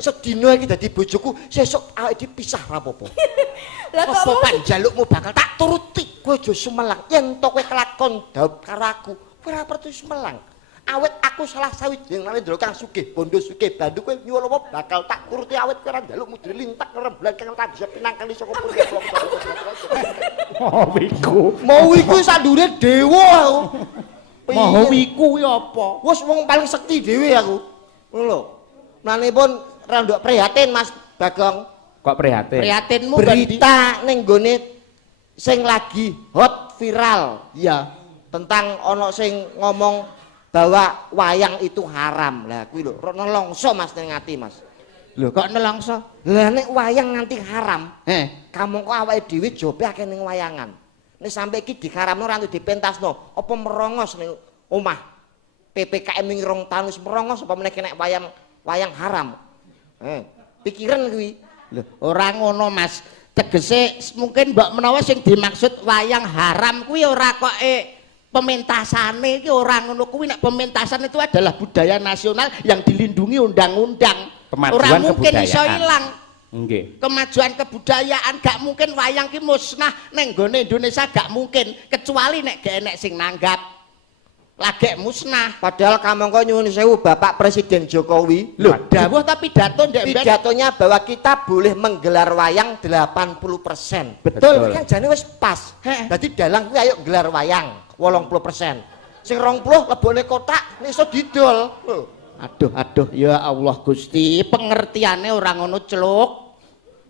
Sedina iki dadi bojoku, sesuk awake dipisah ra apa-apa. Lah kok Apa panjalukmu bakal tak turuti. Kowe aja sumelang. Yen to kowe kelakon dhaup karo aku, kowe ora perlu sumelang. Awet aku salah sawijining narendra kang sugih, bondo sugih, bandu kowe nyuwun apa bakal tak turuti awet kowe ora njaluk mudri lintak remblak kang tak bisa pinangkali saka puri. Mau iku sandure dewa aku. Mau iku kuwi apa? Wes wong paling sekti dhewe aku. Ngono lho. Manipun randok prihatin Mas Bagong. Kok prihatin? prihatinmu Berita ning gone sing lagi hot viral. Iya. Tentang ono sing ngomong bahwa wayang itu haram. Lah kuwi lho nelongso Mas ning ati Mas. Lho kok nelongso? Lah nek wayang nganti haram, Kamu kok awake dhewe jope akeh ning wayangan. Nek sampe iki diharamno ora dipentasno, apa merongos ning omah. PPKM ning 2 tahun wis merongos apa meneh nek wayang haram. Pikiran kuwi. Lho, ora ngono Mas. Tegese mungkin mbok menawa sing dimaksud wayang haram kuwi ora kok pementasane iki ora ngono kuwi. Nek pementasan itu adalah budaya nasional yang dilindungi undang-undang. Ora mungkin iso ilang. Nggih. Kemajuan kebudayaan gak mungkin wayang ki musnah ning gone Indonesia gak mungkin kecuali nek gak enek sing nanggap lagi musnah. Padahal kamangka nyuwun sewu Bapak Presiden Jokowi Loh, dawuh tapi pidatonya bahwa kita boleh menggelar wayang 80%. Betul. Kan jane wis pas. Dadi dalang kuwi ayo gelar wayang 80%. Sing 20 lebone kotak nek iso didol. Aduh ya Allah Gusti, pengertiane ora ngono celuk.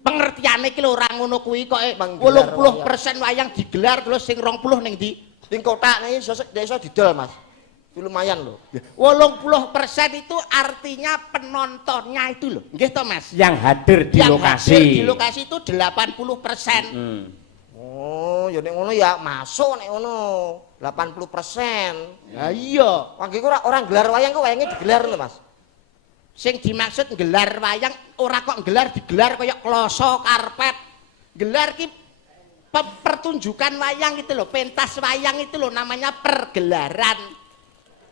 Pengertiane iki lho ora ngono kuwi kok 80% wayang digelar terus sing 20 ning ndi? Ning kotak nek iso didol Mas. Itu lumayan loh. 80% itu artinya penontonnya itu loh. Nggih toh Mas? Yang hadir di lokasi. Hadir di lokasi itu 80%. Oh, ya nek ngono ya masuk nek ngono 80%. Ya iya. Wangge ora gelar wayang kok wayange digelar lho Mas. Sing dimaksud gelar wayang ora kok gelar digelar kaya kloso karpet. Gelar ki pertunjukan wayang itu loh, pentas wayang itu loh namanya pergelaran.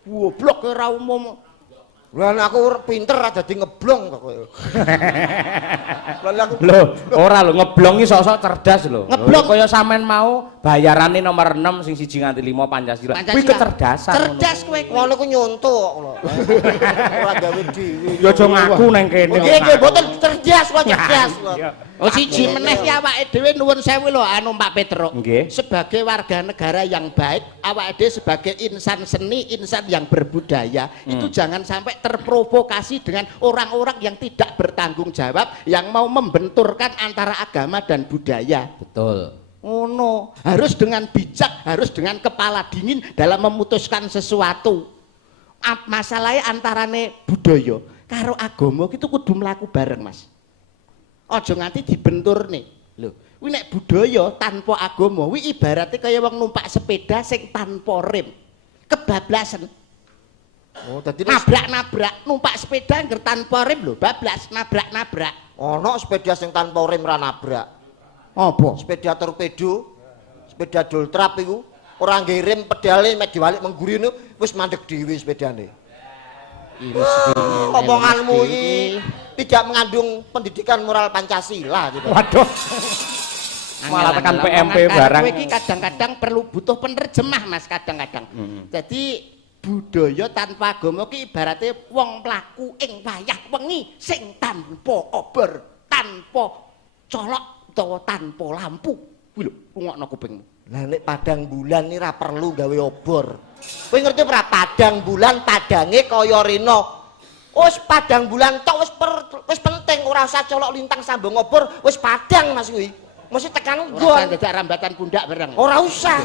Goblok ora umum. Lah aku pinter ra dadi ngeblong kok kowe. Lho, ora lho ngeblong iki sok-sok cerdas lho. Ngeblong kaya sampean mau bayarane nomor 6 sing 1 nganti 5 Pancasila. Kuwi kecerdasan. Cerdas kowe. Ngono ku nyonto kok lho. Ora gawe dhewe. Ya aja ngaku nang kene. Nggih nggih mboten cerdas kok cerdas lho. Oh siji meneh ki awake dhewe nuwun sewu lho anu Pak Petruk. Nggih. Sebagai warga negara yang baik, awake dhewe sebagai insan seni, insan yang berbudaya, itu jangan sampai terprovokasi dengan orang-orang yang tidak bertanggung jawab yang mau membenturkan antara agama dan budaya. Betul. Oh no, harus dengan bijak, harus dengan kepala dingin dalam memutuskan sesuatu. Masalahnya antarane budaya karo agama itu kudu mlaku bareng Mas. Ojo nganti dibentur nih. Lho, kuwi nek budaya tanpa agama, kuwi ibaratnya kaya wong numpak sepeda sing tanpa rem. Kebablasan. Oh, dadi nabrak-nabrak, numpak sepeda ngger tanpa rem lho, bablas, nabrak-nabrak. Ono sepeda sing tanpa rem ra nabrak. Apa? Sepeda torpedo, sepeda doltrap iku ora nggae rem pedale mek diwalik mengguri ngono wis mandek dhewe sepedane. Omonganmu ini tidak mengandung pendidikan moral Pancasila gitu. Waduh. Malah tekan PMP barang. Kowe iki kadang-kadang perlu butuh penerjemah Mas kadang-kadang. Jadi budaya tanpa agama ki ibaratnya wong mlaku ing wayah wengi sing tanpa obor, tanpa colok utawa tanpa lampu. Kuwi lho, rungokno kupingmu. Lah nek padang bulan ini ra perlu gawe obor. Kowe ngerti ora padang bulan padange kaya rena. Wis padang bulan tok wis penting ora usah colok lintang sambung obor, wis padang Mas kuwi. Mesti tekan nggon. Ora dadak rambatan pundak bareng. Ora usah.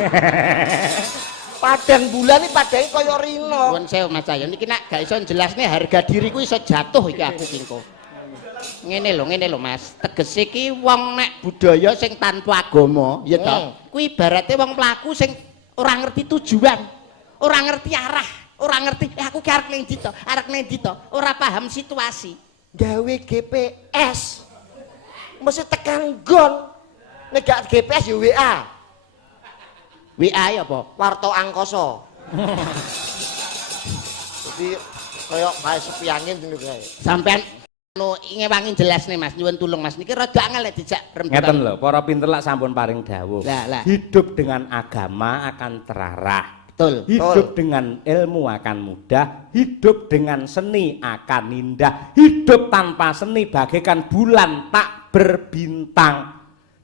Padang bulan iki padange kaya rena. Nuwun sewu Mas Cahyo niki nek gak iso jelasne harga diriku iso jatuh iki aku kingko. Ngene lho Mas, tegese iki wong nek budaya sing tanpa agama, ya toh. Kuwi ibarate wong mlaku sing ora ngerti tujuan, ora ngerti arah, ora ngerti aku ki arep ngendi to, ora paham situasi. Gawe GPS. Mesti tekan nggon. Nek gak GPS ya WA. WA ya apa? Warta angkasa. Jadi kayak sepi angin ngono kae. Sampean ngewangi jelas nih Mas, nyuwun tulung Mas. Niki rada angel nek dijak rembukan. Ngeten lho, para pinter lak sampun paring dawuh. Lah. Hidup dengan agama akan terarah. Betul. Hidup dengan ilmu akan mudah, hidup dengan seni akan indah, hidup tanpa seni bagaikan bulan tak berbintang.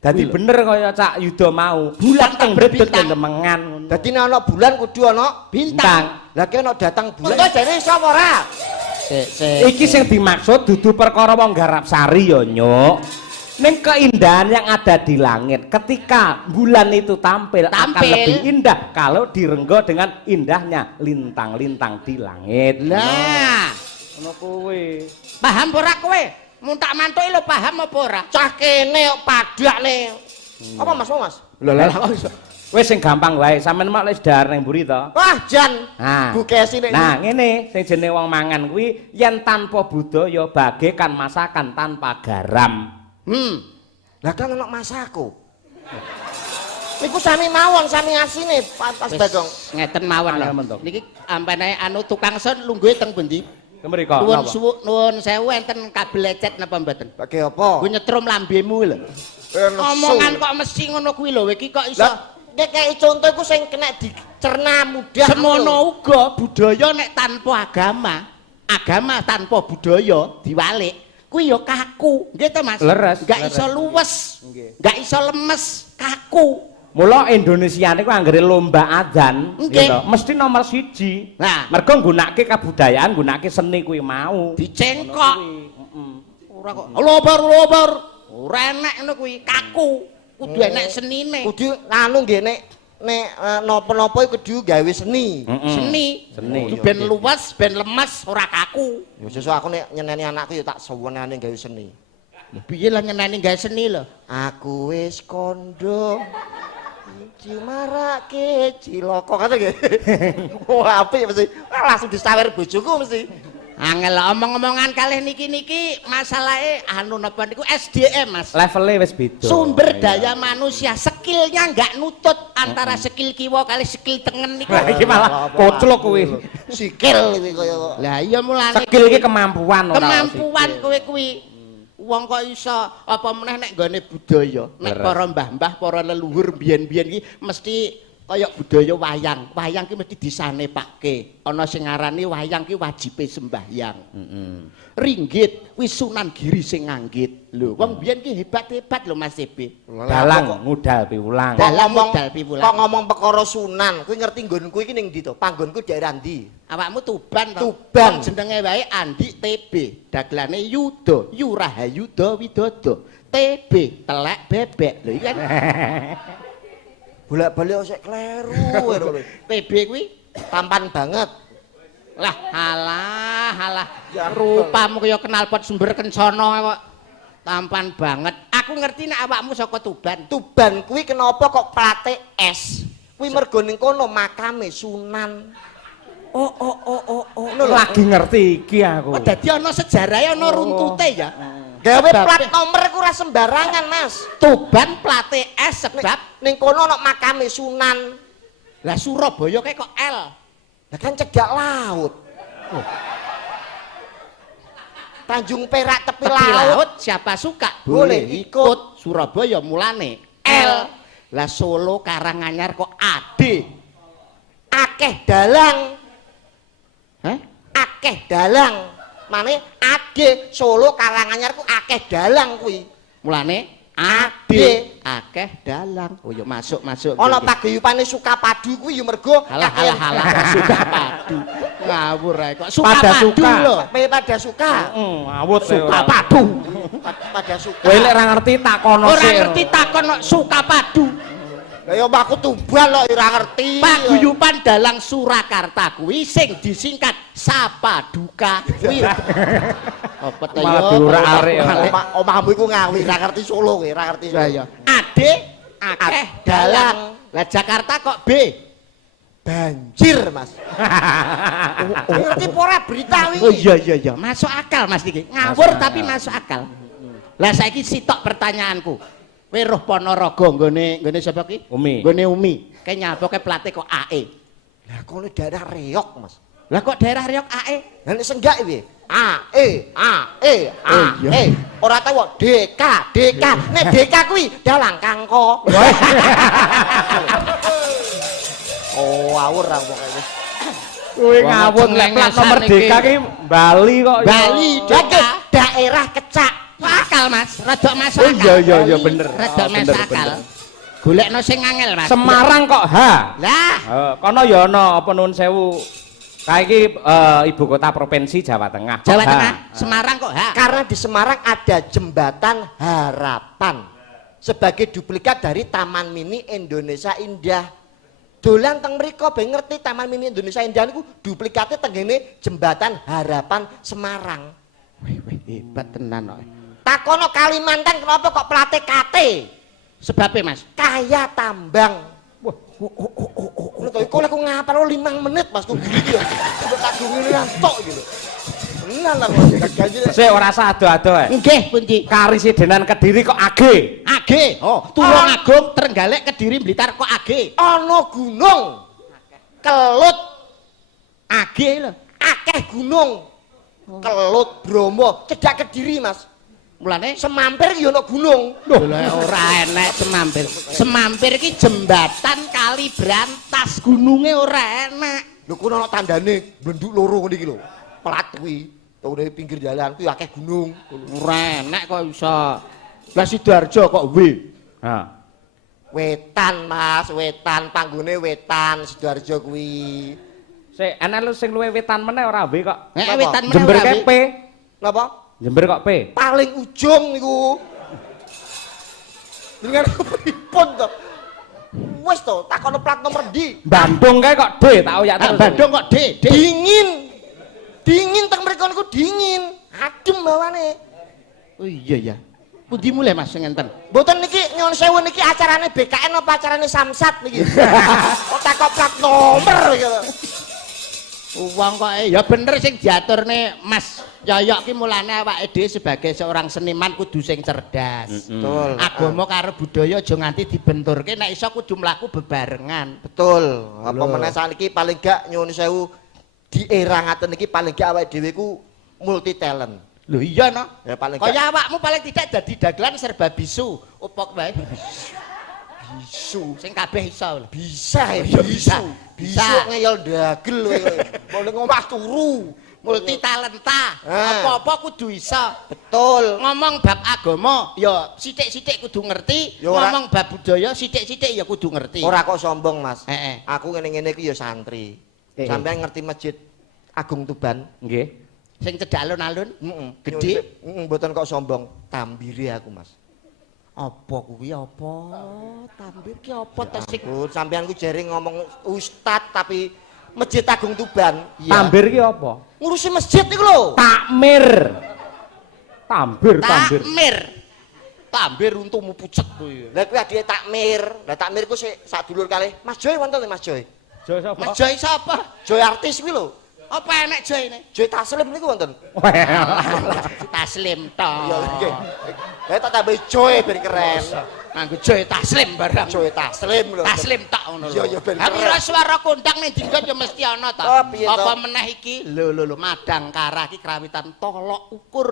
Dadi bener kaya Cak Yuda mau, Bulan tak berbintang. lemengan ngono. Dadi nek ana bulan kudu ana Bintang. Lah ki ana datang bulan. Kok jane iso apa ora? Iki sing dimaksud dudu perkara wong garap sari ya, Nyuk. Ning keindahan yang ada di langit ketika bulan itu tampil akan lebih indah kalau direnggo dengan indahnya lintang-lintang di langit. Lah, Ngono kuwi. paham ora kowe? Mun tak mantuki lho paham apa ora? Cah kene kok padakne. Apa Mas? Lah wis sing gampang wae, sampean mak wis dahar ning mburi to. Wah, jan. Nah, Bukesi nek nah ngene sing jenenge wong mangan kuwi yen tanpa budaya bagaikan masakan tanpa garam. Lah kan ana masako. Niku sami mawon, sami asine pas Bagong. Ngeten mawon lho. Niki ampene anu tukang son lungguhe teng pundi? Kemriko. Nuwun sewu enten kabel lecet napa mboten? Bagi apa? Ku nyetrum lambemu lho. Omongan kok mesti ngono kuwi lho, iki kok iso. Lah nek kaya contoh iku sing kena dicerna mudah. Semono uga budaya nek tanpa agama, agama tanpa budaya diwalik, kuwi ya kaku. Nggih to Mas? Leres. Enggak iso luwes. Enggak iso lemes, kaku. Mula Indonesia niku anggere lomba adzan gitu, mesti nomor 1. Nah, mergo nggunakake kabudayaan, nggunakake seni kuwi mau. Dicengkok. Ora kok lobar. Ora enek ngono kuwi, kaku. Kudu enek senine. Kudu anu nggih nek napa-napa kudu gawe seni. Seni. Kudu ben luwes, ben lemes, ora kaku. Ya sesuk aku nek nyeneni anakku ya tak sewenane gawe seni. Piye lah nyeneni gawe seni lho? Aku wis kondo cimarake cilaka kata nggih. Wah apik mesti langsung disawer bojoku mesti. Angel omong-omongan kalih niki masalahe anu napa niku SDM Mas. Levelnya wis beda. Sumber daya manusia, skillnya nggak nutut antara skill kiwa kali skill tengen niku. Lah iki malah koclok kuwi. Sikil kuwi kaya. Lah iya mulane Skill iki kemampuan ora. Kemampuan kowe kuwi. Wong kok iso apa meneh nek nggone budaya. Nek para mbah-mbah, para leluhur biyen-biyen iki mesti kaya budaya wayang. Wayang ki mesti disanepake. Ana sing ngarani wayang ki wajibe sembahyang. Ringgit wis Sunan Giri sing nganggit. Lho, wong biyen ki hebat-hebat lho Mas CB. Dalang ngudal piwulang. Dalang modal piwulang. Kok ngomong perkara Sunan, kuwi ngerti nggonku iki ning ndi to? Panggonku daerah ndi? Awakmu Tuban to? Tuban. Jenenge wae Andi TB. Dagelane Yuda, Yurahayuda Widodo. TB telek bebek. Lho iki kan. Bolak-balik sik kleru. TB kuwi Tampan banget. lah halah rupamu kaya knalpot sumber kencana kok tampan banget. Aku ngerti nek awakmu saka Tuban. Tuban kuwi kenapa kok plate S? Kuwi mergo ning kono makame Sunan. Oh. Lagi ngerti iki aku. Oh, dadi ana sejarahe ana runtute ya. Gawe plat nomor iku ora sembarangan, Mas. Tuban plate S sebab ning kono ana makame Sunan. lah Surabaya kae kok L. Lah kan cedhak laut. Tanjung Perak tepi laut. Siapa suka Boleh ikut. Surabaya mulane L. Lah Solo Karanganyar kok AD. Akeh dalang. Hah? Akeh dalang. Mane AD Solo Karanganyar ku akeh dalang kuwi. Mulane AD akeh dalang. Oh ya masuk. Ana paguyupane Sukapadu kuwi ya mergo halah Sukapadu. Ngawur ae kok Pada Sukapadu suka. lho. Pada suka. Awut Sukapadu. Pada suka. Kowe lek ora ngerti takono sik. Ora ngerti takon kok Sukapadu. Lah ya aku Tuban lho ora ngerti. Paguyuban dalang Surakarta kuwi sing disingkat Sapaduka kuwi. Apa to Malah diurak-arik ya. Omahmu iku ngawi ora ngerti Solo kowe, ora ngerti Solo. Ya. Ade akeh dalang. Lah Jakarta kok B. Banjir, Mas. Ngerti apa ora berita Oh wingi? iya. Masuk akal Mas iki. Ngawur tapi masuk akal. Lah saiki sitok pertanyaanku. Kowe roh Ponorogo nggone sapa ki? Umi. Nggone Umi. Kae nyapoke plate kok AE. Lah kono daerah Reok, Mas. Lah kok daerah Riok AE? Lah nek senggak piye? Ora tau kok DK. Nek DK kuwi dalang kangko. Oh, awur aku pokoke. Kuwi ngawur lek plat nomor DK ki Bali kok. Bali DK daerah Kecak. akal Mas, rada masuk akal. Oh iya bener. Rada masuk akal. Golekno sing angel Mas. Semarang kok H. Lah, Kono ya ana apa nuwun sewu. Kae iki ibu kota provinsi Jawa Tengah. Jawa Tengah, Semarang kok Karena di Semarang ada jembatan Harapan sebagai duplikat dari Taman Mini Indonesia Indah. Dolan teng mriko ben ngerti Taman Mini Indonesia Indah niku duplikatnya tenggene jembatan Harapan Semarang. Wih, hebat tenan kok. Takono Kalimantan kenapa kok plate KT? Sebabnya Mas, Kaya tambang. Wah, kok aku ngapal 5 menit Mas tuh gitu. Udah kadung ini tok gitu. Tenan lah kok. Sik ora usah ado-ado ae. nggih pundi? Karisidenan Kediri kok AG. AG. Oh, Tulung Agung, Trenggalek, Kediri, Blitar kok AG. Ana gunung. Kelut AG lho. akeh gunung. Kelut, Bromo, cedak Kediri Mas. Mulane Semampir ya ana gunung. Lha ora enek Semampir. Semampir iki jembatan kali Brantas, gununge ora enek. Lho kono ana tandane blenduk loro ngene iki lho. Plat kuwi. Tone pinggir jalan kuwi akeh gunung. Ora enek kok iso. Lah Sidoarjo kok W. Ha. Wetan Mas, wetan panggone wetan Sidoarjo kuwi. Sik ana lu sing luwe wetan meneh ora W kok. Nek Napa? wetan meneh Jember ora kek W. P. Napa? Jember kok P. Paling ujung niku. Dengan pripun to? Wes to, takono plat nomor ndi? Bandung kae kok D tak oyak terus. Bandung kok D. Dingin. Dingin teng mriko niku dingin. Adem bawane. Oh iya ya. Pundi mulai Mas sing enten? Mboten niki nyuwun sewu niki acarane BKN apa acarane Samsat niki? Kok takok plat nomor gitu. Wong kok ya bener sing diaturne Mas Yoyok ki mulane awake dhewe sebagai seorang seniman kudu sing cerdas. Betul. Agama karo budaya aja nganti dibenturke, nek iso kudu mlaku bebarengan. Betul. Apa meneh saniki paling gak nyuwun sewu di era ngaten iki paling gak awake dhewe ku multi talent. Lho iya no. Ya paling Kaya awakmu paling tidak dadi dagelan serba bisu. Upok wae. bisu. Sing kabeh iso lho. Bisa ya Iya, bisu. bisa. Bisu ngeyel dagel kowe. Boleh ngomah turu. Multi talenta. Ah. Apa-apa kudu iso. Betul. Ngomong bab agama ya sithik-sithik kudu ngerti, Ya ora- ngomong bab budaya sithik-sithik ya kudu ngerti. Ora kok sombong, Mas. Heeh. Aku ngene-ngene iki ya santri. Sampeyan ngerti Masjid Agung Tuban? Nggih. Sing cedhak alun-alun? Heeh. Gede? Heeh, mboten kok sombong. Tambire aku, Mas. Apa kuwi apa? Tambir ki apa to sing Sampeyan ku jere ngomong ustad tapi Masjid Agung Tuban. Tambir ki apa? Ngurusi masjid niku lho. Takmir. Tambir. takmir. Tambir untumu pucet kuwi. Lah kuwi adike takmir. Lah takmir ku sik sadulur kalih. Mas Joy wonten Mas Joy. Jo sapa? Mas Joy sapa? Joy artis kuwi lho. Apa enek Joy ne? Joy Taslim niku wonten. Taslim to. Iya nggih. Lah tak tambah Joy ben keren. Nganggo Joy Taslim barang. Joy Taslim lho. Taslim tok ngono lho. Iya, iya, ben Tapi keren. ora swara kondang ning dinggon ya mesti ana to. Oh, piye to? Apa meneh iki? Lho Madangkara iki krawitan tolok ukur.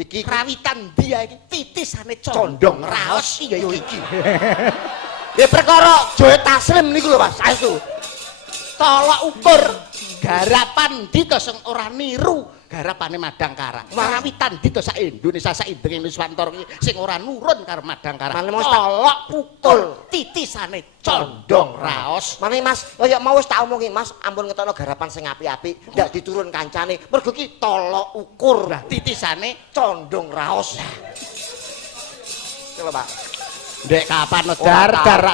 Iki Krawitan dia iki titisane condong condong raos iya iki. ya perkara Joy Taslim niku lho Mas. Saestu. Tolok ukur garapan dito sing ora niru garapane Madangkara. Krawitan dito sak Indonesia sak indenge Nuswantara iki sing ora nurun karo Madangkara. Mane Mas, Tolok ukur titisane condong raos. Mane Mas, kaya mau wis tak omongi Mas, ampun ngetokno garapan sing apik-apik, ndak diturun kancane. Mergo ki tolok ukur, Titisane condong raos. Coba Pak. Dek kapan no Oh, dar dar,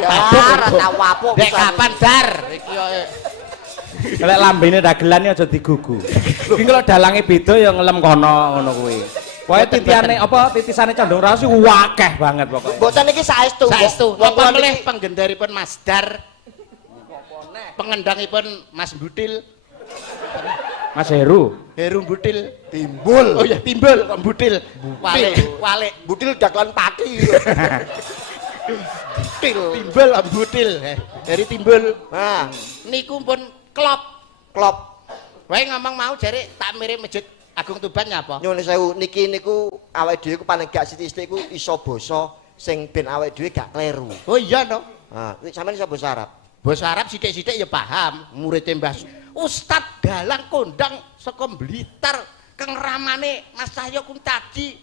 tak wapuk Dek pisan. kapan dar iki yo Lek lambene dagelan aja digugu. Iki kalau dalange beda ya ngelem kono ngono kuwi. Pokoke titiane apa titisane condong raos iki wakeh banget pokoke. Mboten iki saestu. saestu Wong apa kula melih niki- penggendaripun Mas Dar pengendangipun Mas Butil Mas Heru. Heru Butil timbul. oh ya timbul kok Butil walik Budil dagelan pati. timbul Butil dari timbul Nah, niku pun klop klop Kowe ngomong mau jare tak mirip Masjid Agung Tuban nyapa? Nyuwun sewu niki niku awake dhewe ku paling gak sithik-sithik ku iso basa sing ben awake dhewe gak kleru. Oh iya to. Ha, kuwi sampeyan iso basa Arab. Basa Arab sithik-sithik ya paham. Murid Mbah Ustad Dalang kondang saka Blitar keng ramane Mas Cahyo kun tadi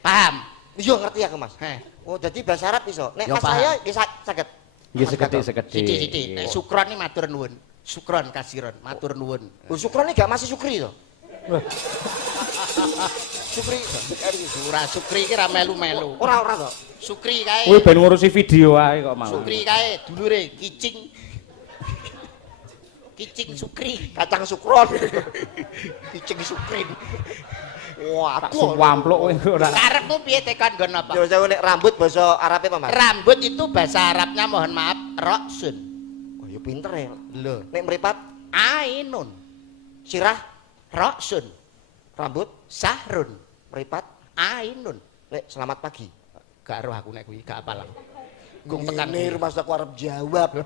paham? Iya ngerti aku Mas. Oh dadi bahasa Arab iso. Nek Ya, Mas paham. saya bisa saged. Nggih sekedhik-sekedhik. Sithik-sithik. Nek sukron iki matur nuwun. Sukron kasiron, matur nuwun. Oh syukur ini gak masih sukri to? Sukri Ora Sukri iki ra melu-melu. ora to. Sukri kae. Kuwi ben ngurusi video ae kok mau. Sukri kae dulure Kicing. Kicing Sukri. Kacang sukron. Icing sukrin. Wah, Tak suwampluk kowe ora. Karepmu piye tekan nggon apa? Yo saya nek rambut bahasa Arabe apa Mas? Rambut itu bahasa Arabnya mohon maaf roksun. Oh ya pinter ya. Lho, Nek meripat ainun. sirah Roksun. rambut Sahrun. meripat Ainun. nek selamat pagi. Gak roh aku nek kuwi, gak apal aku. Gung tekan Ini Mas aku arep jawab.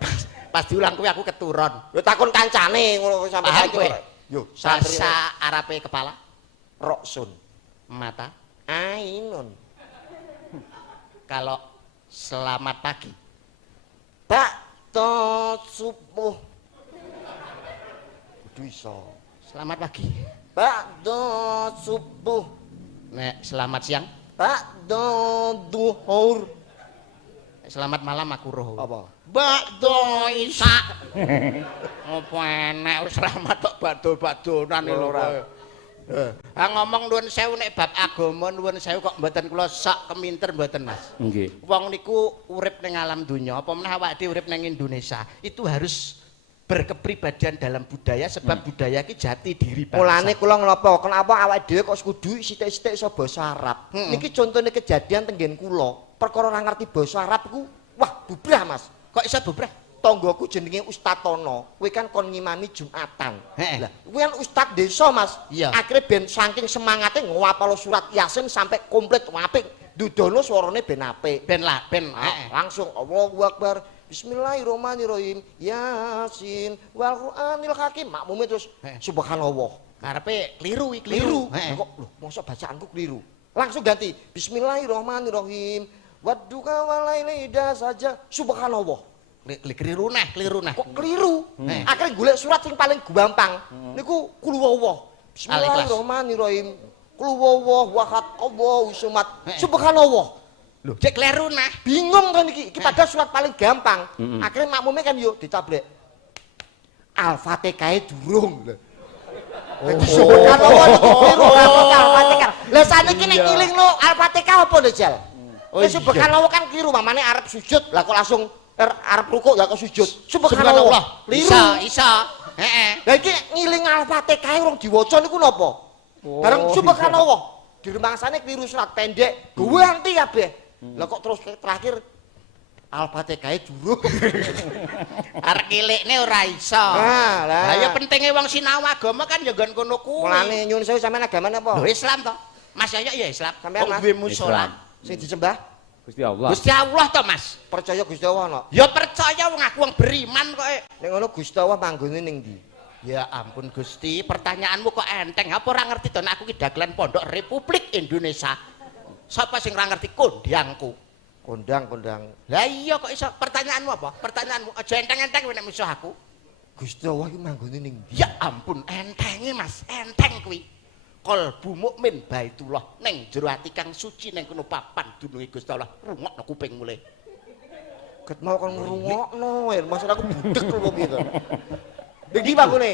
Pas diulang kuwi aku keturun. Yo takon kancane ngono sampe Paham saiki kowe? ora. Yo santri Bahasa Arabe kepala, roksun. mata. Ainun. Kalau selamat pagi, Bakto subuh. Kudu iso. selamat pagi. Bakdo subuh. Nek selamat siang, Bakdo duhur. nek selamat malam aku roh. Apa? Bakdo isak. Ngopo enek wis selamat tok bakdo-bakdonan lho ora. Ngomong nuwun sewu nek bab agama nuwun sewu kok mboten kula sak keminter mboten Mas. Nggih. Wong niku urip ning alam donya apa meneh awake dhewe urip ning Indonesia itu harus berkepribadian dalam budaya sebab budaya ki jati diri bangsa. Mulane kula ngopo? Kenapa awake dhewe kok kudu sithik-sithik iso basa Arab? Niki contone kejadian tenggen kula. Perkara ora ngerti basa Arab ku, wah bubrah Mas. Kok iso bubrah? Tanggoku jenenge Ustaz Tono. Kuwi kan kon ngimami Jumatan. Heeh. Lah, kuwi kan ustaz desa, Mas. Iya. Akhire ben saking semangate ngapal surat Yasin sampai komplit apik. Dudono suarane ben apik. Ben lah, ben Langsung Allahu Akbar. Bismillahirrahmanirrahim. Yasin wal Qur'anil Hakim. Makmume terus subhanallah. karepe kliru iki Keliru. Heeh. Kok lho, mosok bacaanku keliru. Langsung ganti Bismillahirrahmanirrahim. Wadduka walaili saja subhanallah. Kliru nah. Kok keliru? Akhirnya golek surat sing paling gampang. Niku kul huwallah. Bismillahirrahmanirrahim. Kul huwallah wahad Allahu samad. Subhanallah. Lho, cek kliru nah. Bingung kan iki. Iki padahal surat paling gampang. Akhirnya makmume kan yo ditablek. Al-Fatihah durung. Subhanallah niku keliru Al-Fatihah. Lah saniki nek ngilingno Al-Fatihah apa lho, Jal? Subhanallah kan keliru, mamane arep sujud lah kok langsung arep rukuk lah kok sujud. Subhanallah. Isa. Heeh. Lah iki ngiling Al-Fatihah urung diwaca niku napa? Bareng subhanallah. Dirumangsane keliru surat pendek, ganti kabeh. Lah kok terus terakhir Al-Fatihah durung. Arek ngilikne ora iso. Nah, lah. Lah ya pentinge wong sinau agama kan ya nggon kono kuwi. Mulane nyuwun sewu sampean agamane apa? Lho Islam to. Mas Yoyo ya Islam. Sampean, Kok Mas? duwe musala. Sing disembah Gusti Allah. Gusti Allah to, Mas. percaya Gusti Allah ana. Ya percaya wong aku wong beriman kok. Nek ngono Gusti Allah manggone ning ndi? Ya ampun Gusti, pertanyaanmu kok enteng. Apa ora ngerti to nek aku ki dagelan Pondok Republik Indonesia. Sapa sing ora ngerti kondiangku? Kondang. Lah iya kok iso pertanyaanmu apa? Pertanyaanmu aja enteng-enteng nek musuh aku. Gusti Allah iki manggone ning ndi? Ya ampun, entenge Mas, enteng kuwi. Kalbu mukmin Baitullah ning jero ati kang suci ning kono papan dununge Gusti Allah. Rungokno kuping mulai. Ket mau kon ngrungokno, maksud aku budek lho gitu. Ndi manggone?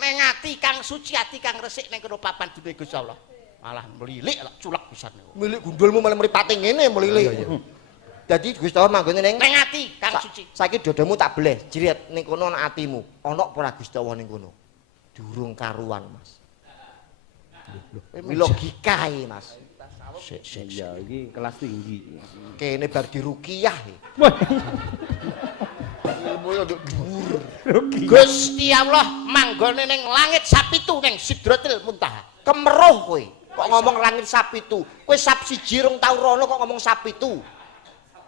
Ning ati kang suci, ati kang resik ning kono papan dununge Gusti Allah. Malah melilik lak culak pisan niku. Milik gundulmu malah mripate ngene melilik. Dadi Gusti Allah manggone ning ati kang suci. Saiki dodomu tak beleh, jiret ning kono ana atimu. Ana apa ora Gusti Allah ning kono? Durung karuan, Mas. Logika iki, Mas. Ya iki kelas tinggi. Kene bar diruqyah. Ilmu yo dhuwur. Gusti Allah manggone ning langit sapitu ning Sidratil Muntaha. Kemeruh kowe. Kok ngomong langit sapitu? Kowe sap siji rong tau rono kok ngomong sapitu.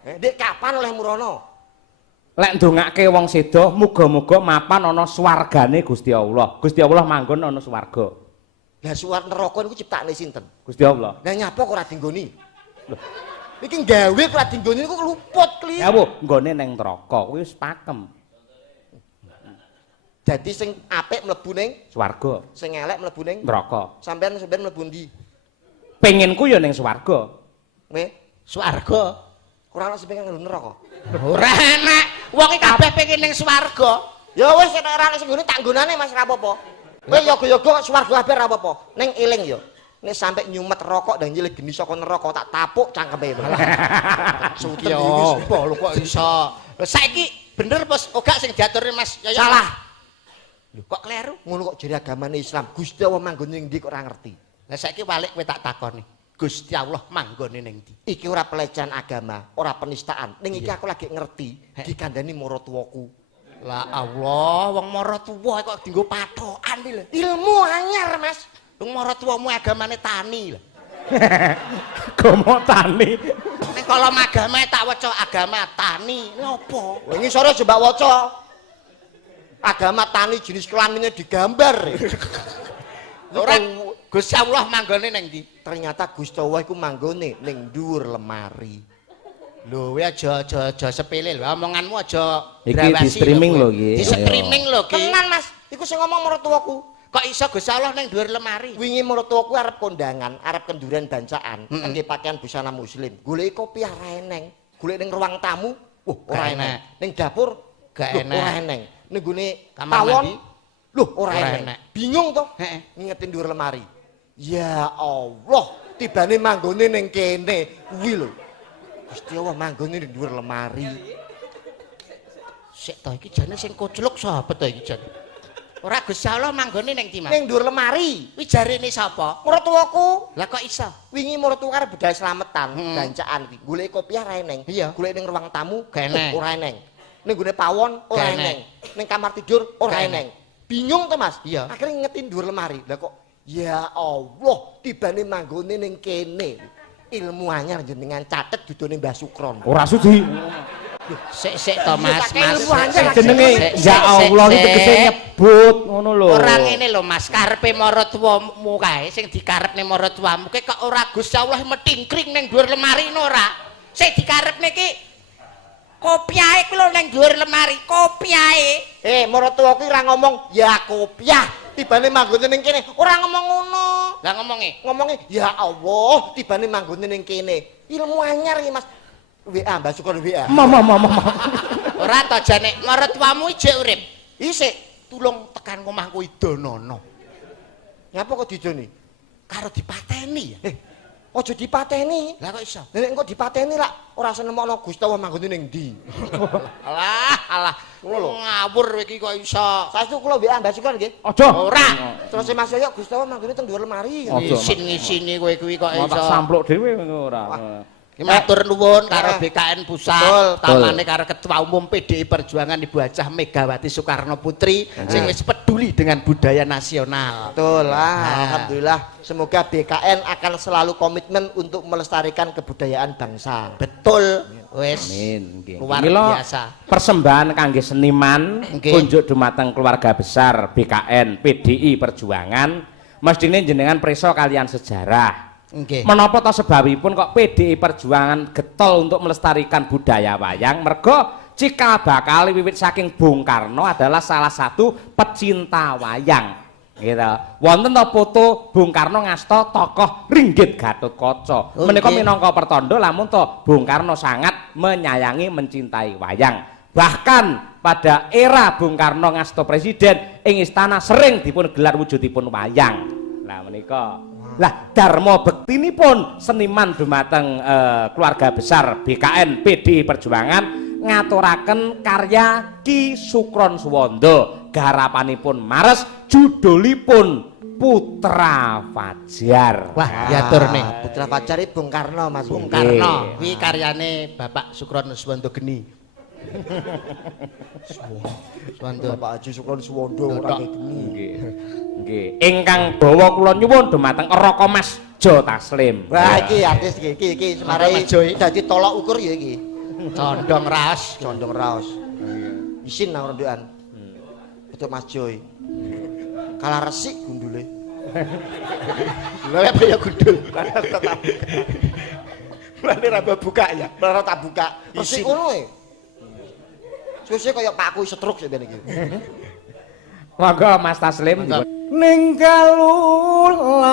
Ndek kapan oleh murono? lek ndongake wong sedo muga-muga mapan ana swargane Gusti Allah. Gusti Allah manggon ana swarga. Lah suar neraka niku ciptakane sinten? Gusti Allah. Lah nyapa kok ora dinggoni? Lho. Iki gawe kok ora dinggoni niku luput kli. Ya bu, nggone neng neraka kuwi wis pakem. Dadi sing apik mlebu ning Swarga, sing elek mlebu ning neraka. sampean mlebu ndi? Penginku ya ning swarga. Kowe Swarga. ora ana sing pengen neraka. Ora enak. Wong iki kabeh pengen ning swarga. Ya wis nek ora ana sing nggone tak nggonane Mas ra apa-apa. Kowe yoga-yoga swarga kabeh ra apa-apa. Ning eling ya. Nek sampe nyumet rokok dan nyilih geni saka neraka tak tapuk cangkeme. Suti iki sapa lho kok iso. Saiki bener Bos, ora sing diaturne Mas Yoyo. Salah. Lho kok kleru? Ngono kok jere agamane Islam. Gusti Allah manggone ning ndi kok ora ngerti. Lah saiki balik kowe tak takoni. Gusti Allah manggone ning ndi? Iki ora pelecehan agama, ora penistaan. Ning iki aku lagi ngerti dikandani maratuwaku. Lah Allah, wong maratuwa kok dienggo patokan iki lho. Ilmu anyar, Mas. Wong maratuwamu agamane tani lho. Gomo tani. Ning kolom agama tak waca agama tani. Ngopo? Wingi sore jembak waca. Agama tani jenis kelaminnya digambar. Ora Gusti Allah manggone ning ndi? Ternyata Gusti Allah iku manggone ning dhuwur lemari. Lho, kowe aja sepele lho, omonganmu aja Iki grawasi di streaming lho iki. Di streaming lho iki. Tenan, Mas. Iku sing ngomong maratuwaku. Kok iso Gusti Allah ning dhuwur lemari? Wingi maratuwaku arep kondangan, arep kenduran bancaan, kangge pakaian busana muslim. Goleki kopiah ra eneng. Golek ning ruang tamu, ora Gak enek. enek. Ning dapur Gak loh, enek. Ora eneng. Ning gone Kamar tawon, mandi? lho ora Ora enek. enek. Bingung to? Heeh. Ngingetin dhuwur lemari. Ya Allah, tibane manggone ning kene kuwi lho. Gusti Allah manggone ning dhuwur lemari. Sik to iki jane sing kocluk sapa to iki jane? Ora Gusti Allah manggone ning ndi, Mas? Ning dhuwur lemari. Kuwi jarene sapa? Maratuwaku. Lah kok iso? Wingi maratuwaku arep budal slametan, bancaan kuwi. Golek kopiah ra eneng. Iya. Golek ning ruang tamu Gak enek. ora eneng. Ning gone pawon ora Gak enek. eneng. Ning kamar tidur ora Gak eneng. Bingung to, Mas? Iya. Akhirnya ngetin dhuwur lemari. Lah kok ya Allah, tibane manggone ning kene. Ilmu anyar jenengan catet dudune Mbah Sukron. Ora sudi. Sik to Mas, pakai Mas. ilmu anyar, Sik, Jenenge sik, ya sik, Allah sik, iki tegese sik. nyebut ngono lho. Ora ngene lho Mas, karepe maratuwamu kae sing dikarepne maratuwamu ki kok ora Gusti Allah metingkring ning dhuwur lemari ora. Sing dikarepne ki kopiahe ku lho ning dhuwur lemari, kopiahe. Maratuwaku ora ngomong ya kopiah, tibane manggone ning kene. Ora ngomong ngono. Lah ngomonge, Ngomongnya ya Allah, tibane manggone ning kene. Ilmu anyar iki, Mas. WA Mbak Sukron WA. Mama. ora to jane maratuwamu ijek urip. Isik Tulung tekan omahku idonono. nyapa kok dijoni? Karo dipateni ya. Aja dipateni. Lah kok iso? Nek engko dipateni lak ora senemokno Gusti Allah manggone ning ndi. Alah, Ngono lho. ngawur iki kok iso. Saestu kula WA Mbak Sukron nggih. Aja. Ora. Terus Mas Yoyo Gusti Allah manggone teng dhuwur lemari. Aja. Ngisin-ngisini kowe kuwi kok Mau tak iso. sampluk dhewe ngono ora. Ki matur nuwun karo BKN Pusat, Betul. tamane karo Ketua Umum PDI Perjuangan Ibu Hajah Megawati Soekarno Putri sing wis peduli dengan budaya nasional. Betul lah, alhamdulillah. Semoga BKN akan selalu komitmen untuk melestarikan kebudayaan bangsa. Betul, wis. Amin nggih. Luar Mila biasa. persembahan kangge seniman Nggih. kunjuk dumateng keluarga besar BKN PDI Perjuangan mestine jenengan preso kalian sejarah. Nggih. Menapa to sebabipun kok PDI Perjuangan getol untuk melestarikan budaya wayang? Mergo cikal bakal wiwit saking Bung Karno adalah salah satu pecinta wayang. Gitu. Wonten to foto Bung Karno ngasta tokoh Ringgit Gatotkaca. Oh, Menika nggih. minangka pertanda lamun to Bung Karno sangat menyayangi mencintai wayang. Bahkan pada era Bung Karno ngasta presiden ing istana sering dipun gelar wujudipun wayang. Lah menika lah Darmo bektinipun seniman dumateng keluarga besar BKN PDI Perjuangan ngaturaken karya Ki Sukron Suwondo, garapanipun Mares, judulipun Putra Fajar. Wah, diatur nih. Putra Fajar iki Bung Karno Mas. Bung Nggih. Karno, kuwi karyane Bapak Sukron Suwondo Geni. Suwondo. Bapak Haji Sukron Suwondo ora geni. Nggih. Nggih. Ingkang bawa kula nyuwun dumateng Raka Mas Jo Taslim. Wah, iki artis iki semarai Mas Joy. dadi tolak ukur ya iki. Condong raos. Condong raos. Isin nang rondokan. Betul Mas Joy. Kalah resik gundule. Lha apa ya gundul? Mulane ra buka ya. Ora tak buka. Resik ngono e. Suwe kaya pakku setruk sik ben iki. Monggo Mas Taslim. Ninggal ulang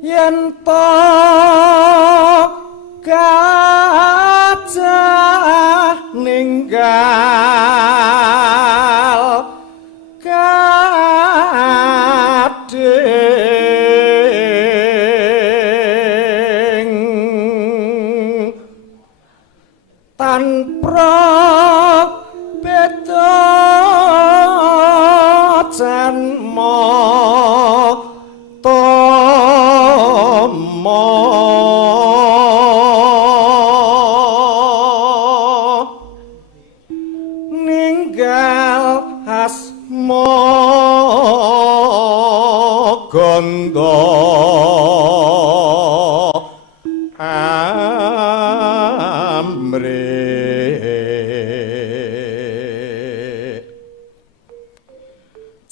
yen to gajah ninggal gading tanpa beda janma tomo ninggal asma gondo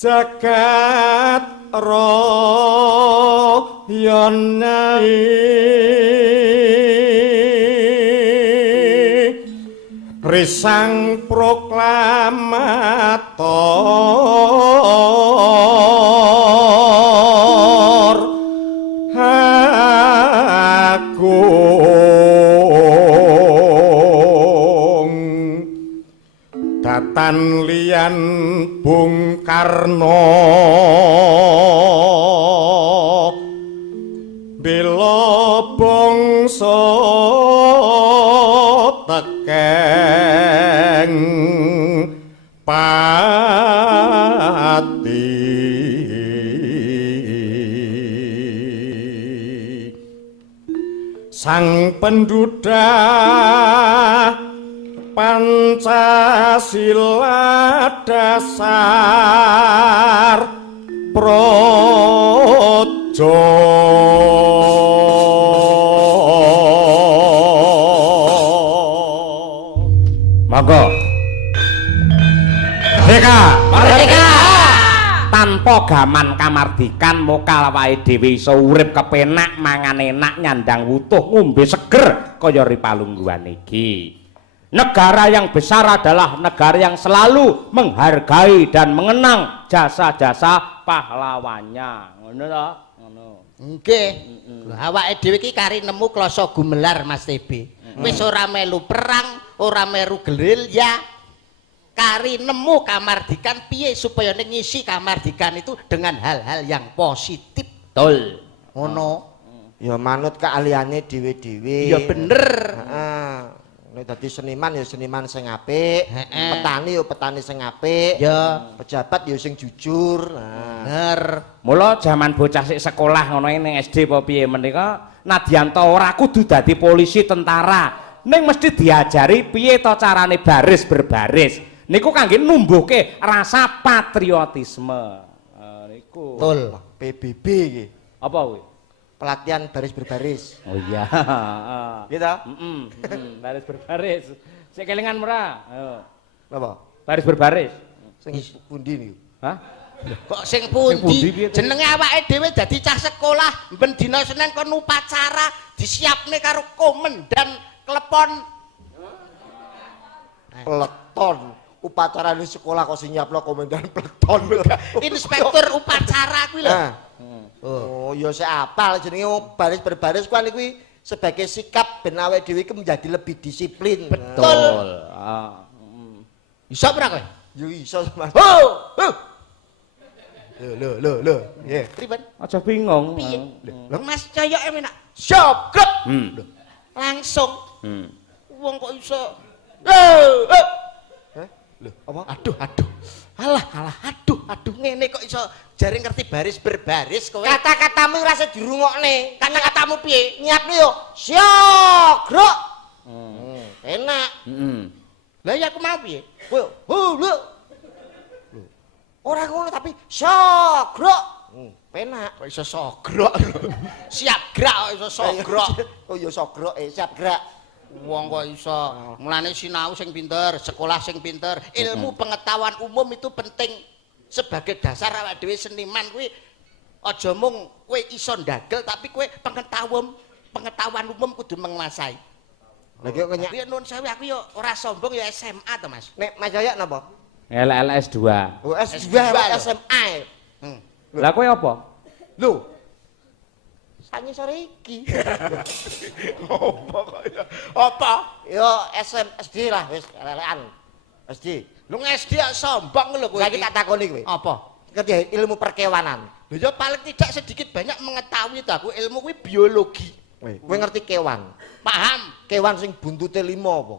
jagat royonai risang proklamator agung datan liyan Bung Karno bela bangsa tekeng pati sang penduda Pancasila dasar projo monggo merdeka tanpa gaman kamardikan mokal wae dhewe iso urip kepenak mangan enak nyandang wutuh ngombe seger kaya ripalungguhan iki. Negara yang besar adalah negara yang selalu menghargai dan mengenang jasa-jasa pahlawannya. Ngono to? Ngono. Nggih. Awake dhewe iki kari nemu klasa gumelar Mas TB. Wis ora melu perang, ora meru gerilya. Kari nemu kamardikan piye supaya ngisi kamardikan itu dengan hal-hal yang positif. Betul. Ngono. Ya manut keahliane dhewe-dhewe. Ya bener. Heeh. Nek dadi seniman ya seniman sing apik, petani ya petani sing apik, ya pejabat ya sing jujur. Bener. Mula jaman bocah sik sekolah ngono ning SD apa piye menika nadyanto ora kudu dadi polisi tentara, ning mesti diajari piye to carane baris berbaris. Niku kangge numbuhke rasa patriotisme. Niku. Betul. PBB iki. Apa kuwi? Pelatihan baris berbaris. Oh iya. Gitu? Baris berbaris. Sik kelingan ora? Ayo. Napa? Baris berbaris. Sing pundi niku? Hah? Kok sing pundi? Jenenge awake dhewe dadi cah sekolah, ben dina Senin kon upacara disiapne karo komandan klepon. Peleton. Upacara di sekolah kok sing nyiapno komandan peleton. Inspektur upacara kuwi lho. Oh, ya saya apal jenenge baris berbaris kuwi kuwi sebagai sikap ben awake dhewe iki menjadi lebih disiplin. Betul. Iso ora kowe? Yo iso Mas. Lho. Nggih, priben? Aja bingung. Piye? Lho Mas Cayoke menak. Siap, grep. Langsung. Wong kok iso. Lho, apa? Aduh. Alah, aduh ngene kok iso jare ngerti baris berbaris kowe. Kata-katamu ora usah dirungokne. Kata-katamu piye? Nyiapne yo. Siap, grok. Enak. Lah ya aku mau piye? Kowe, lho. Ora ngono tapi siap, grok. Penak. Kok iso sogrok. Siap gerak kok iso sogrok. Oh ya sogrok siap gerak. Wong kok iso. Mulane sinau sing pinter, sekolah sing pinter, ilmu pengetahuan umum itu penting sebagai dasar awak dhewe seniman kuwi aja mung kowe iso ndagel tapi kowe pengetahuan umum kudu menguasai. Lagi kok nyak. Piye nuwun sewu aku yo ora sombong ya SMA to, Mas. Nek Mas Jaya napa? LLS2. Oh, S2 SMA. Lah kowe apa? Lho. Sanyi sore iki. Apa kok ya? Apa? Yo SD lah wis lelekan. SD. Lu SD kok sombong lho kowe. Saiki tak takoni kowe. Apa? Ngerti ilmu perkewanan. Lho ya paling tidak sedikit banyak mengetahui ta aku ilmu kuwi biologi. Kowe ngerti kewan? Paham? Kewan sing buntute 5 apa?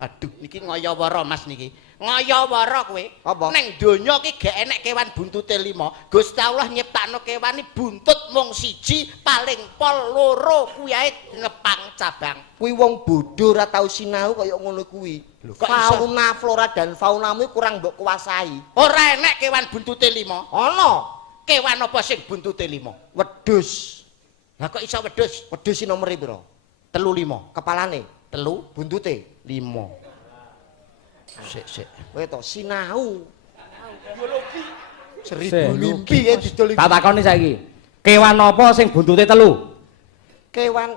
Aduh, niki ngayawara Mas niki. Ngayawara kowe. Apa? Ning donya ki gak enek kewan buntute 5. Gusti Allah nyiptakno kewan iki buntut mung siji, paling pol loro kuwi ae ngepang cabang. Kuwi wong bodho ora tau sinau kaya ngono kuwi. kok iso? Fauna, flora dan faunamu kurang mbok kuasai. Ora enek kewan buntute 5. Ana Kewan apa sing buntute 5? wedhus. Lah kok iso wedhus? Wedhus iki nomere pira? 35. Kepalane, 3, buntute. 5. Sik. Kowe to sinau. Biologi. Sik. Seribu mimpi ya didol. Tak takoni saiki. Kewan apa sing buntute 3? Kewan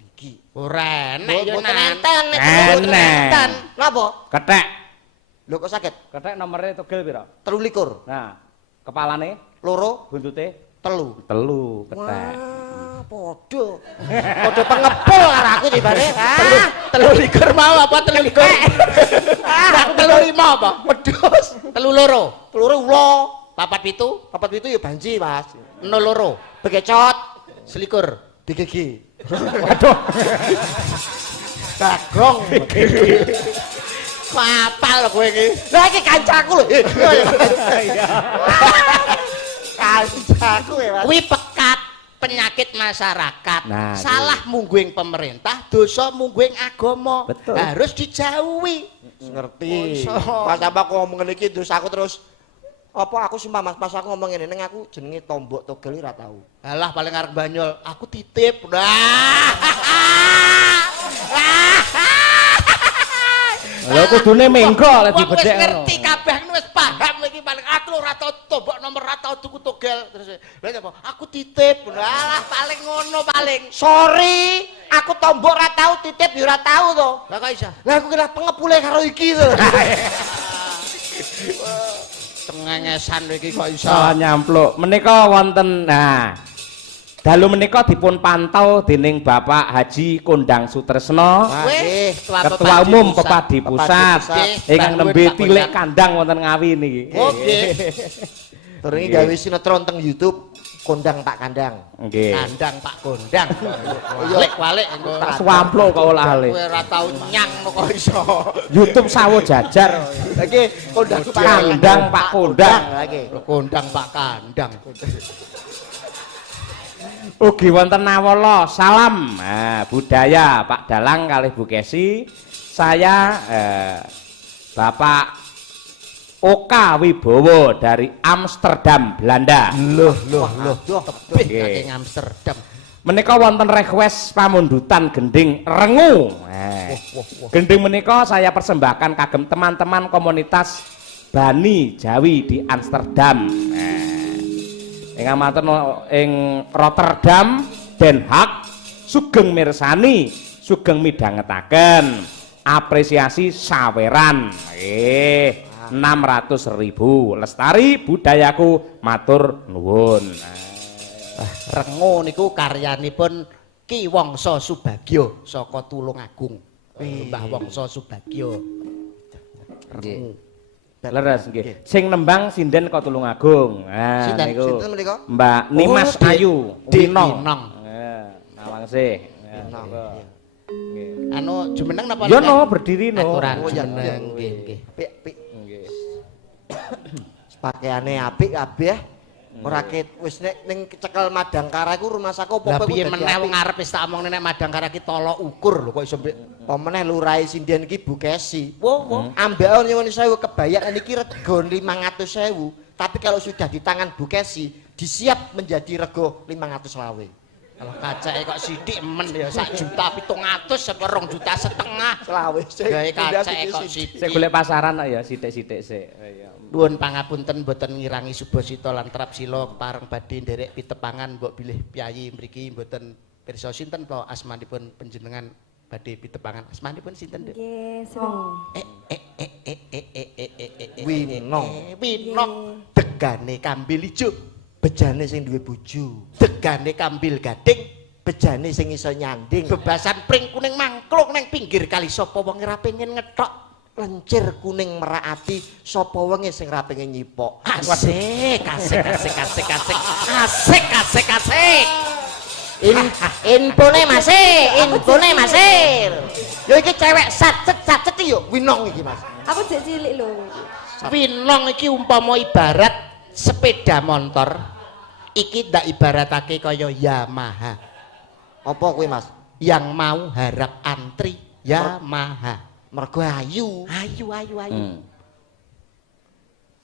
iki. Ora enek yo Mboten nan. enten, Enek. Napa? Kethek. Lho kok saged? Kethek nomere tugel pira? 23. Nah, kepalane Loro, buntute 3. 3 kethek. Wah, padha. Padha pengepul karo aku tibane. Ah, 23 mau apa 23? Ah, 35 apa? wedhus. 32. Telure ula. 47, 47 ya banji, Mas. 02. Begecot, Selikur. digigi. Waduh. Bagong. Apal kowe iki. Lah iki kancaku lho. Kancaku ya, Mas. Kuwi pekat penyakit masyarakat. Nah, salah mungguing pemerintah, dosa mungguing agama. Betul. Harus dijauhi. Ngerti. Masa? Mas apa kok ngomong ngene iki terus aku terus apa aku sumpah Mas pas aku ngomong ngene ning aku jenenge tombok togel ora tau. Alah paling arek banyol, aku titip. Lha kudune menggo lek Wong wis dibedhek ngono. ngerti kabeh wis paham iki paling aku ora tau tombok nomor ora tau tuku togel terus lha apa aku titip. Alah paling ngono paling. Sorry, aku tombok ora tau titip ya ora tau to. Lah kok iso? Lah aku kira pengepule karo iki to. Cengengesan iki kok iso. Nyampluk. Menika wonten dalu menika dipun pantau dening Bapak Haji Kondang Sutresno, Nggih, Ketua Umum Pepadi Pusat, Nggih, ingkang bangun nembe Pak tilik Kondang. kandang wonten Ngawi niki. Oh nggih. Terus iki gawe sinetron teng YouTube Kondang Pak Kandang. Nggih. Kandang Pak Kondang. Walik engko. Swampluk kok olah ale. Kowe ora tau nyang kok iso. YouTube sawo jajar. Lagi Kondang Pak Kandang Pak Kondang. lagi. Kondang Pak Kandang. Ugi wonten nawala salam budaya Pak Dalang kalih Bu Kesi. Saya Bapak Oka Wibowo dari Amsterdam, Belanda. Loh. Tebih saking Amsterdam. Menika wonten request pamundutan gending rengu. Gending menika saya persembahkan kagem teman-teman komunitas Bani Jawi di Amsterdam. Ing amaten ing Rotterdam, Den Haag, sugeng mirsani, sugeng midhangetaken. Apresiasi saweran. 600.000. Lestari budayaku matur nuwun. Rengo niku karyanipun Ki Wangsa Subagyo saka Tulungagung. Mbah Wangsa Subagyo. Nggih. Leres nggih. Sing nembang sinden kok Tulungagung. Nah Sinten niku sinten menika? Mbak Nimas Oh, Ayu Winong. Winong. Nawangsih. Nggih. Anu jumeneng napa? Yo no berdiri no. Aturan Oh, iya, jumeneng iya. nggih nggih. Pik. Nggih. Pakaiane apik kabeh. Ora ket wis ning cekel Madangkara iku rumah saku Lah apa-apa piye meneh wong arep wis tak omong nek Madangkara ki tolok ukur lho kok iso mbek apa meneh lurahe sinden iki Bu Kesi. wo. Ambekan nyuwun sewu kebayan niki rego 500.000, tapi kalau sudah di tangan Bu Kesi disiap menjadi rego 500 lawe. Kalau kacake kok sithik men ya 1.700.000 apa 2,5 juta. Selawe sik. Gawe kacake kok sithik. Sik golek pasaran kok ya sithik-sithik sik. Iya. Nuwun pangapunten boten ngirangi Subasita lan Trapsila kepareng badhe nderek pitepangan mbok bilih piyayi mriki boten pirsa sinten to asmanipun panjenengan badhe pitepangan. Asmanipun sinten, Dik? Nggih, Seneng. Winong. Winong degane kambil ijo, Bejane sing duwe bojo. degane kambil gading, Bejane sing iso nyanding. bebasan pring kuning mangkluk nang pinggir kali sapa wong ora pengen ngethok. Lencir kuning merakati sapa wenge sing ra pengen nyipok. Asik, asik, asik, asik, asik. Asik, asik, asik. Infone Mas, infone Mas. Yo iki cewek sacet yo Winong iki Mas. Aku jek cilik lho. Winong iki umpama ibarat sepeda motor. Iki ndak ibaratake kaya Yamaha. Apa kuwi Mas? Yang mau harap antri Yamaha. Mergo ayu. Ayu, ayu, ayu.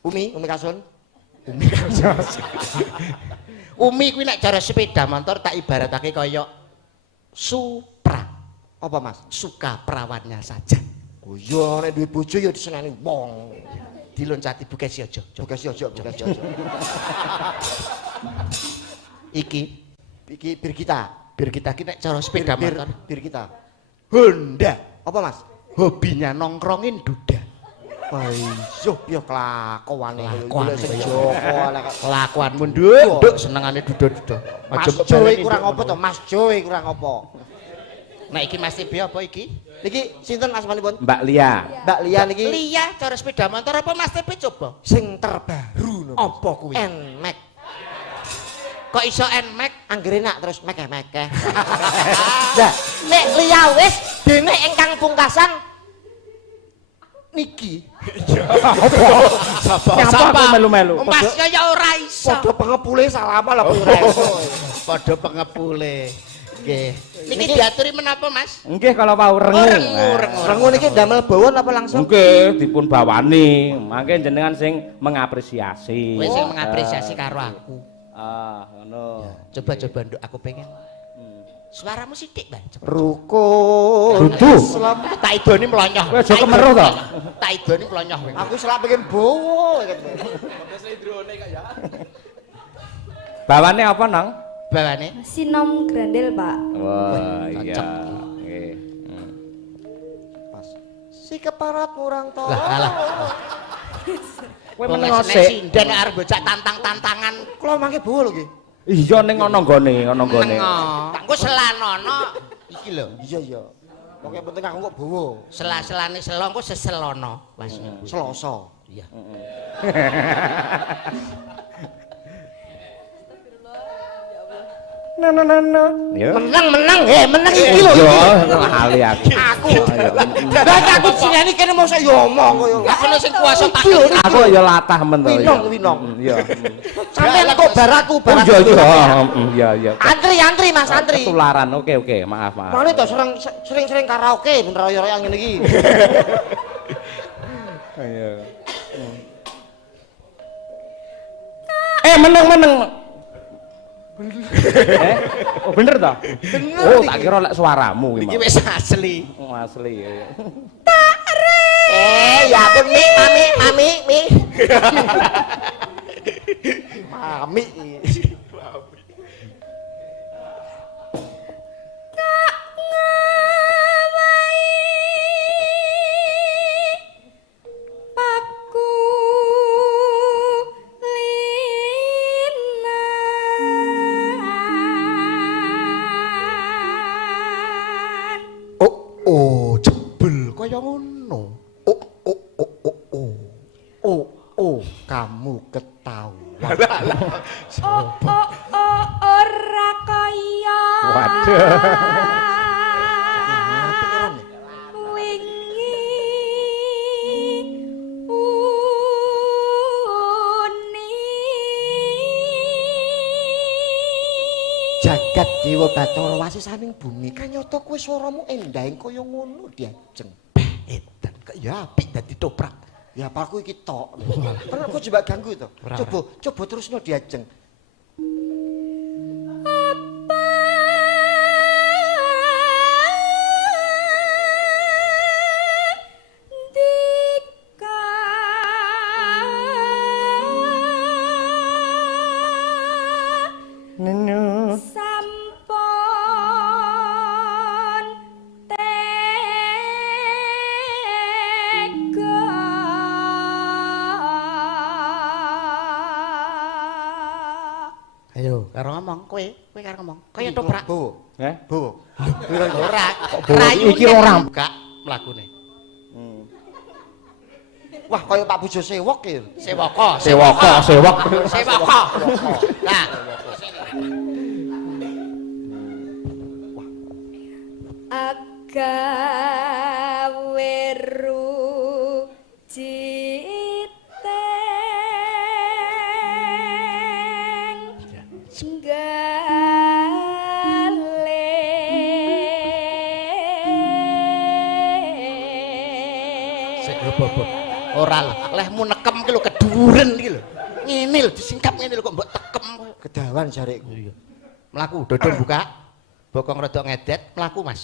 Umi Kasun. Umi kuwi nek cara sepeda motor tak ibaratake kaya Supra. Apa Mas? Suka perawannya saja. Oh iya nek duwe bojo ya diseneni wong. Diloncati bukesi aja. Bukas yo, bukas yo. Iki Bir kita. ki nek cara sepeda motor. Bir kita. Honda. Apa Mas? Hobinya nongkrongin duda. Ayo ya kelakuane Kelakuane sing kaya Joko lek Kelakuanmu nduk senengane duda-duda. Mas Joy kurang apa to? Mas Joy kurang apa? Nek iki Mas Tibi apa iki? Niki sinten asmanipun? Mbak Lia. Mbak Lia niki Lia cara sepeda motor apa Mas Tibi coba? sing terbaru. Apa kuwi? Nmax. Kok iso Nmax? Anggere nak terus mekeh-mekeh. Lah, nek Lia wis dene ingkang pungkasan niki. Sapa aku melu-melu? Mas kaya ora iso. Padha pengepule salaman lho ora iso. Padha pengepule. Nggih. Niki diaturi menapa, Mas? Nggih kalau mau rengu. Rengu niki damel bawon apa langsung? Nggih dipun bawani. Mangke jenengan sing mengapresiasi. Kowe sing mengapresiasi karo aku. Ah, ngono. Coba-coba nduk aku pengen. Suaramu sithik, Mbak. Rukun. Dudu. Islam. Tak idoni mlonyoh. Kowe aja kemeruh to. Tak idoni mlonyoh kowe. Aku selak pengen bowo. Bawane apa, Nang? Bawane Sinom Grandel, Pak. Wah, iya. cocok. Nggih. Pas. Si keparat murang to. Lah, alah. Kowe Wong meneng esene sik. sinden arep bocah tantang-tantangan. Kula mangke bowo lho nggih. Iya ning ana nggone, ana nggone. Tak engko selanono iki lho. Iya iya. Pokoke penting aku kok bowo. Sela-selane selo engko seselono. Mas. Selasa. Iya. Ya. Menang menang iki lho. Iya, lali aku. Lah aku sineni kene mosok yo omong koyo. Lah kono sing kuasa tak Aku ya latah men to. Winong. Iya. Sampeyan kok baraku Iya iya. Iya iya. Antri Mas antri. Ketularan. Oke, maaf. Mane to sering karaoke bener royo-royo ngene iki. Iya. Meneng. Oh bener toh? Bener. Oh tak kira lek suaramu iki iki. wis asli. Oh asli ya. Ya ampun mami. Mami. Paku linan. Oh, jebel kaya ngono. Oh, kamu ketahuan. Ora kaya. Waduh. Wingi uni. Jagat Dewa Bathara wasisaning bumi kanyata kowe swaramu endahing kaya ngono diajeng. Edan kok ya apik dadi toprak. Ya aku iki tok. Kan kok coba ganggu to. Coba terusno diajeng. Apa Ayo, karo ngomong kowe karo ngomong. Kaya toprak. Bowo. Eh? Bowo. Ora. Rayu iki ora buka mlakune. Wah, kaya Pak Bojo sewok ya. Sewaka. Sewok. Sewaka. Nah, agawe rujiteng ora lehmu nekem iki lho keduren iki lho. Ngene lho disingkap ngene lho kok mbok tekem. Kedawan jarekku. Mlaku dodol buka. Bokong rada ngedet, mlaku Mas.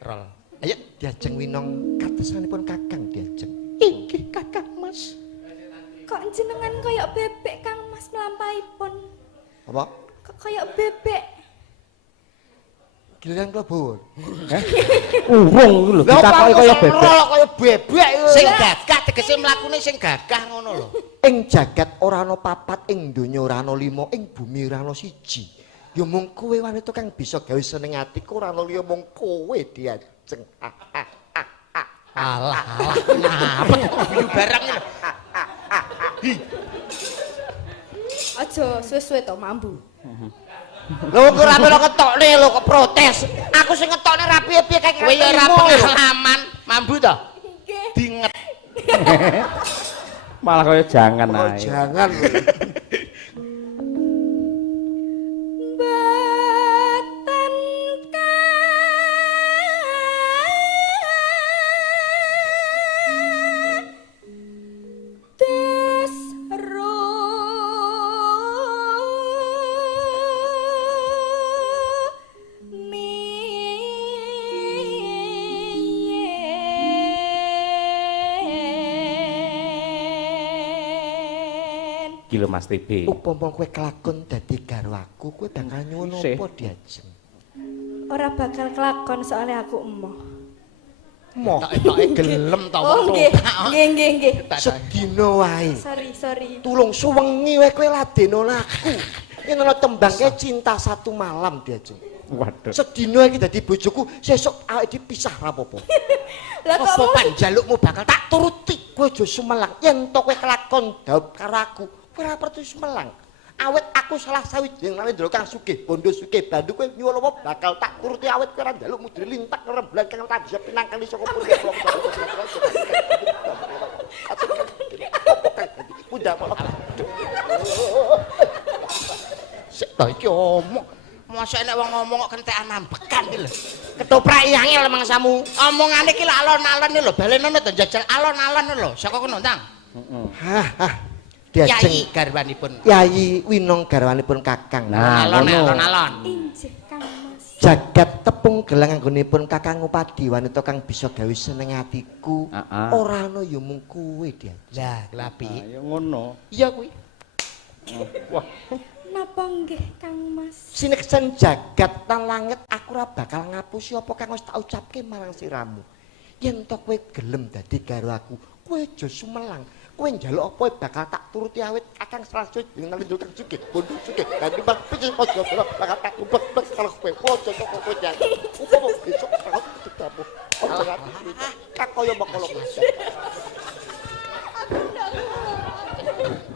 Rol. Ayo diajeng winong katesanipun Kakang diajeng. Inggih Kakang Mas. kok jenengan kaya bebek Kang Mas mlampahipun. Apa? Kok kaya bebek. Giliran kula Bowo. Urung iki lho ditakoki kaya bebek. Kaya bebek. Sing gagah tegese mlakune sing gagah ngono lho. Ing jagat ora ana papat, ing donya ora ana 5, ing bumi ora ana 1. Ya mung kowe wanita kang bisa gawe seneng atiku ora ana liya mung kowe diajeng. Alah, ngapet guyu barang lho. Aja suwe-suwe to mambu. Lho kok ora melo ketokne lho kok protes. Aku sing ngetokne ra piye-piye kae Kowe ya ora pengalaman, mambu to? Nggih. Dinget. Malah kaya jangan Oh, ae. jangan lho. Mboten kados rumiyin. Iki lho Mas TB. Upama kowe kelakon dadi garwaku, kowe bakal nyuwun Sih. apa diajeng? Ora bakal kelakon soalnya aku emoh. Moh, Tok-toke gelem to Oh wong nggih, tuwa. nggih, nggih. sedina wae. Sorry. Tulung suwengi wae kowe ladeno aku. Yen ana tembangke cinta satu malam diajeng. Waduh. Sedina iki dadi bojoku, sesuk awake dipisah ra apa-apa. Lah kok Apa mau panjalukmu bakal tak Tak turuti kowe aja sumelang. Yen to kowe kelakon daup karo aku, kowe ora perlu sumelang. Awet aku salah sawijining narendra kang sugih, bondo sugih bandu kowe nyuwun apa bakal tak turuti awet kowe ora njaluk mudri lintak rembulan kang tak bisa pinangkali saka purga. Udah malah. sik to iki omong. Mosok nek wong ngomong kok kentekan ambekan iki lho. Ketoprak angel mangsamu. Omongane iki lho alon-alon lho, balenono to njajal alon-alon lho. Saka kono, Tang. Hah. Yai Diajeng garwanipun. Yayi Winong garwanipun Kakang. Nah, alon-alon. injih Kang Mas. Jagat tepung gelang anggonipun Kakang Upadi wanita kang bisa gawe seneng atiku. Ora ana ya mung kowe dia. Lah, glapi. Ya ngono. Iya kuwi. Wah, Napa nggih Kang Mas? Sineksen jagat tan langit aku ora bakal ngapusi apa kang wis tak ucapke marang siramu. Yen to kowe gelem dadi karo aku, kowe aja sumelang. Kowe njaluk apa bakal tak turuti awit Kakang Srasut dengan nalindro kang sugih, bondo sugih. Dadi bang picis aja bakal tak ubek-ubek karo kowe. Aja kok kowe jangan. Upama besok karo ditamu. Aja ati kak kaya mengkolo.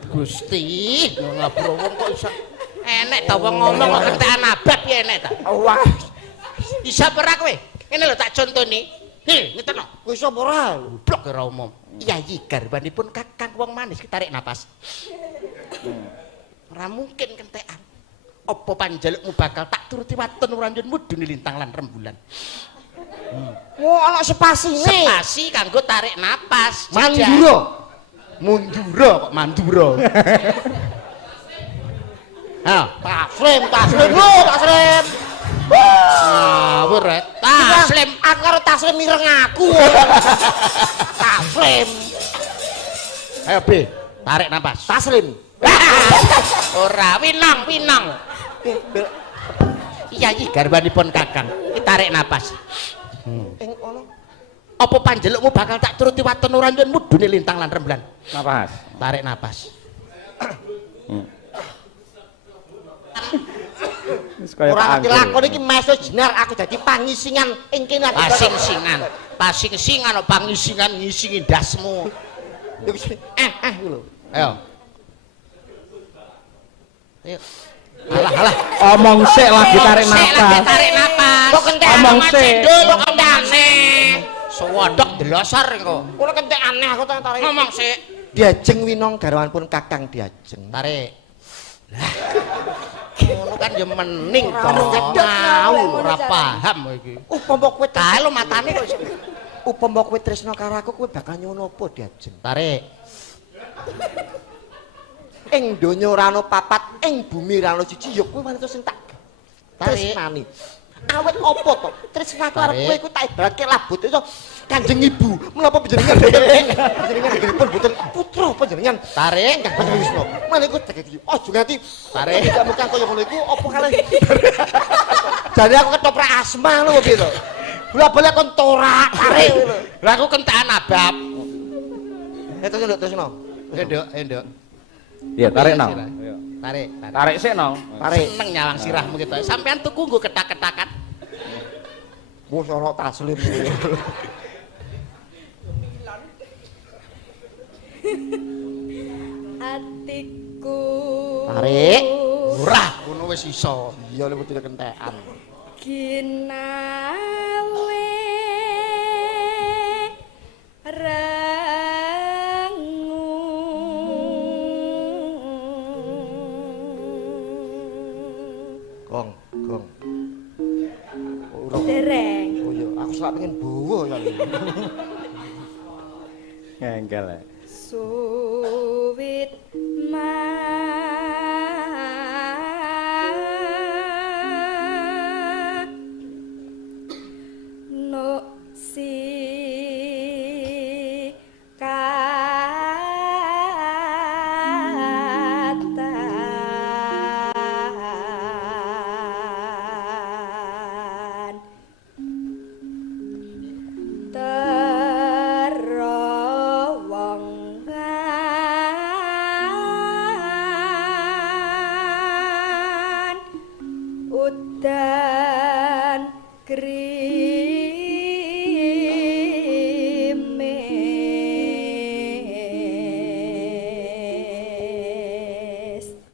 Gusti, ngapura wong kok iso enek ta wong ngomong kok kentekan abab ya enek ta. Wah, Isa ora kowe? Ngene lho tak contoni. He, ngeten lho. kowe sapa ora? Blok ora umum. Yayi garwanipun Kakang wong manis tarik napas. Ora mungkin kentekan. Apa panjalukmu bakal tak turuti waton uranjunmu dune lintang lan rembulan. Wah, ana spasine. Spasi kanggo tarik napas. Mandura. Mundura kok mandura. Ha, Taslim lho, taslim. ngawur rek. Taslim Aku karo taslim mireng aku. Taslim. Ayo B, tarik napas. Taslim. Ora winang. Iya iki garwanipun Kakang. Iki tarik napas. Ing ana Apa panjelukmu bakal tak turuti waton uranjunmu dune lintang lan rembulan. napas. Tarik napas. Wis kaya Ora ngerti anggur. lakon iki meso jenar aku dadi pangisingan ing kene. Pasingsingan. Pasingsingan kok pangisingan ngisingi dasmu. Lho. Ayo. Ayo. Alah. Omong sik lagi tarik Lagi nafas. tarik napas. Kok kentek Omong sik. Cendol kok kendane. Sewodok delosor kok. Kula kentek aneh aku tarik. Ngomong sik. Diajeng winong garwanipun Kakang Diajeng. Tarik. Lah. Ngono kan ya mening to. ngedok Ora paham kowe iki. Upama kowe Kae matane kok upama kowe tresna karo aku kowe bakal nyono apa Diajeng? tarik. Ing donya ora ana papat, ing bumi ora ana siji ya kowe wanita sing tak tresnani. Awet apa to? Tresnaku arep kowe iku tak ibaratke labut iso Kanjeng Ibu. Menapa panjenengan panjenengan nggih boten putra panjenengan. Tarik. Kanjeng Wisnu. Menika tak iki. Aja nganti Tarik. kamu kang kaya ngono iku apa kalih. Jare aku ketoprak asma lho piye to. Bola-bola kon torak tarik lho. Lah aku kentekan abab. Terus no. Endok. Ya tarik nang. Tarik. Tarik sik nang. Tarik. Seneng nyawang sirahmu gitu. Sampean tuku nggo ketak-ketakan. Wis ana taslim. Atiku. Tarik. Ora, ngono wis iso. Iya lho tidak kentekan. Ginawe Gong. dereng. Oh iya, aku selak pengen bawa ya. Ngengkel. Su